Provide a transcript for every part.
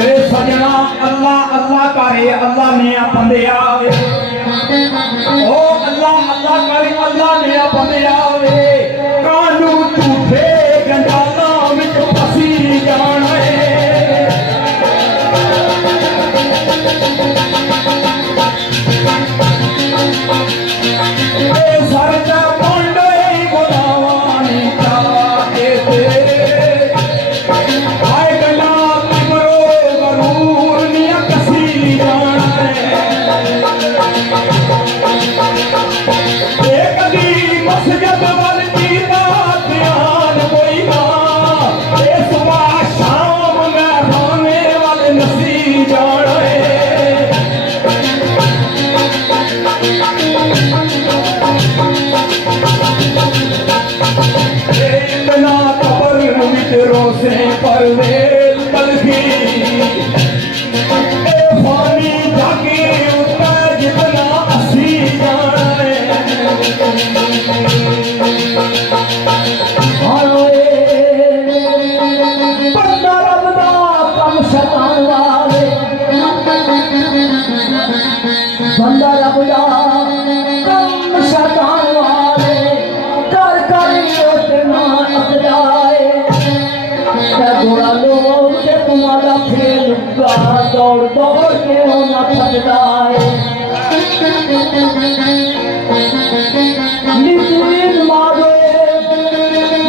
मेरे सजना अल्लाह अल्लाह करे अल्लाह ने बंदे आवे ओ अल्लाह अल्लाह करे अल्लाह ने बंदे आवे कानू झूठे गंजाला विच फसी जाना है सरदा पंडे गुलावानी चाहे ते आए गला तिमरो गरूर निया कसी जाना है एक दी मस्जिद वल कीता ध्यान कोई ना ए सुबह शाम मैं खाने वल नसी जाना है इतना कबर मित्रों से परवेज तलखी फानी जाके उतना जितना हसी जाने बंदा रबदा कम शतान वाले बंदा रबदा कम शतान वाले कर कर उतना अकदाए गोरा लोग के तुम्हारा खेल दौड़ दौड़ के होना फटदाए नीतीन मारे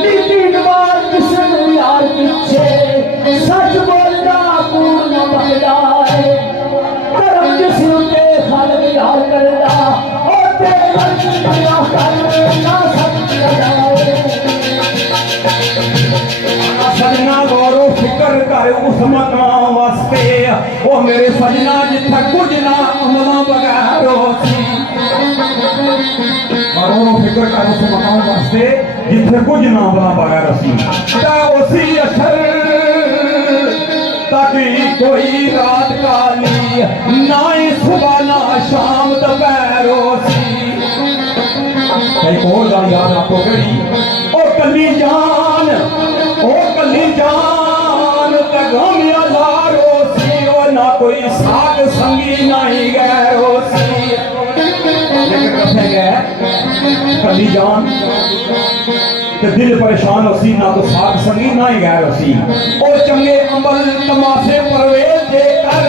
नीतीन मार किसन यार पीछे सच बोलना पूर्ण बकदाए करम किसी उते खाल यार करदा और तेरे ना करना सब लगाए सजना गौरव फिक्र कर उस मकाम वास्ते ओ मेरे सजना जिथे कुछ ना अमला बगैर गौरव फिक्र कर उस मकाम वास्ते जिथे कुछ ना अमला बगैर उसी असर ताकि कोई रात काली ना ही सुबह ना शाम दोपहर कई को याद आपको करी ओ कली जान ओ कली जान तगम यारो सी ओ ना कोई साग संगी नहीं गैरो सी लेकिन कथे गए कली जान ते दिल परेशान हो सी ना तो साग संगी ना ही गैरो सी ओ चंगे अमल तमाशे परवेज कर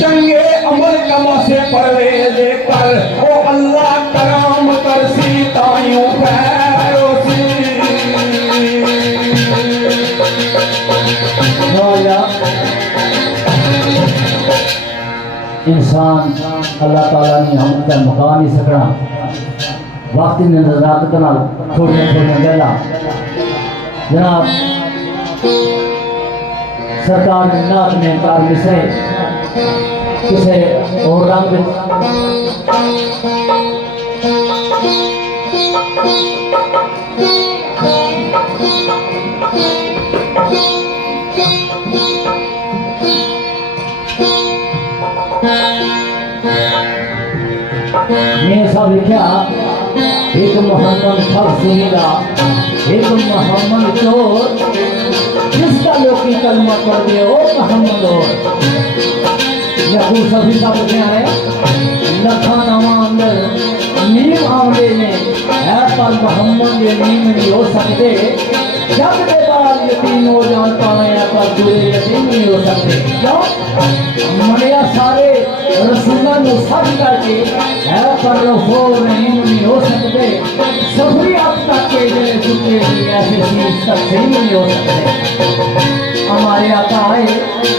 चंगे अमल तमाशे परवेज कर ओ अल्लाह कराम कर सी तायूं पैरो सी इंसान अल्लाह ताला ने हम तक मुका नहीं सकना वक्त ने नजाकत नाल थोड़ियां थोड़ियां गल्लां जनाब सरकार ने नात ने कार मिसरे किसे और रंग मैं सब लिखा एक मोहम्मद ठग सुनीला एक मोहम्मद चोर जिसका लोकी कलमा पढ़ दे ओ मोहम्मद और यकूब सभी सब क्या है लखा नवा अंदर नीम आंदे ने है पर मोहम्मद ये नीम नहीं हो सकते जब के बाद यतीम हो जान पाए है पर दूर यतीम नहीं हो सकते क्यों मरिया सारे रसूलों ने सब करके है पर रसूल नहीं हो सकते सफरी अब तक के जले चुके ऐसे चीज तक नहीं हो सकते हमारे आका आए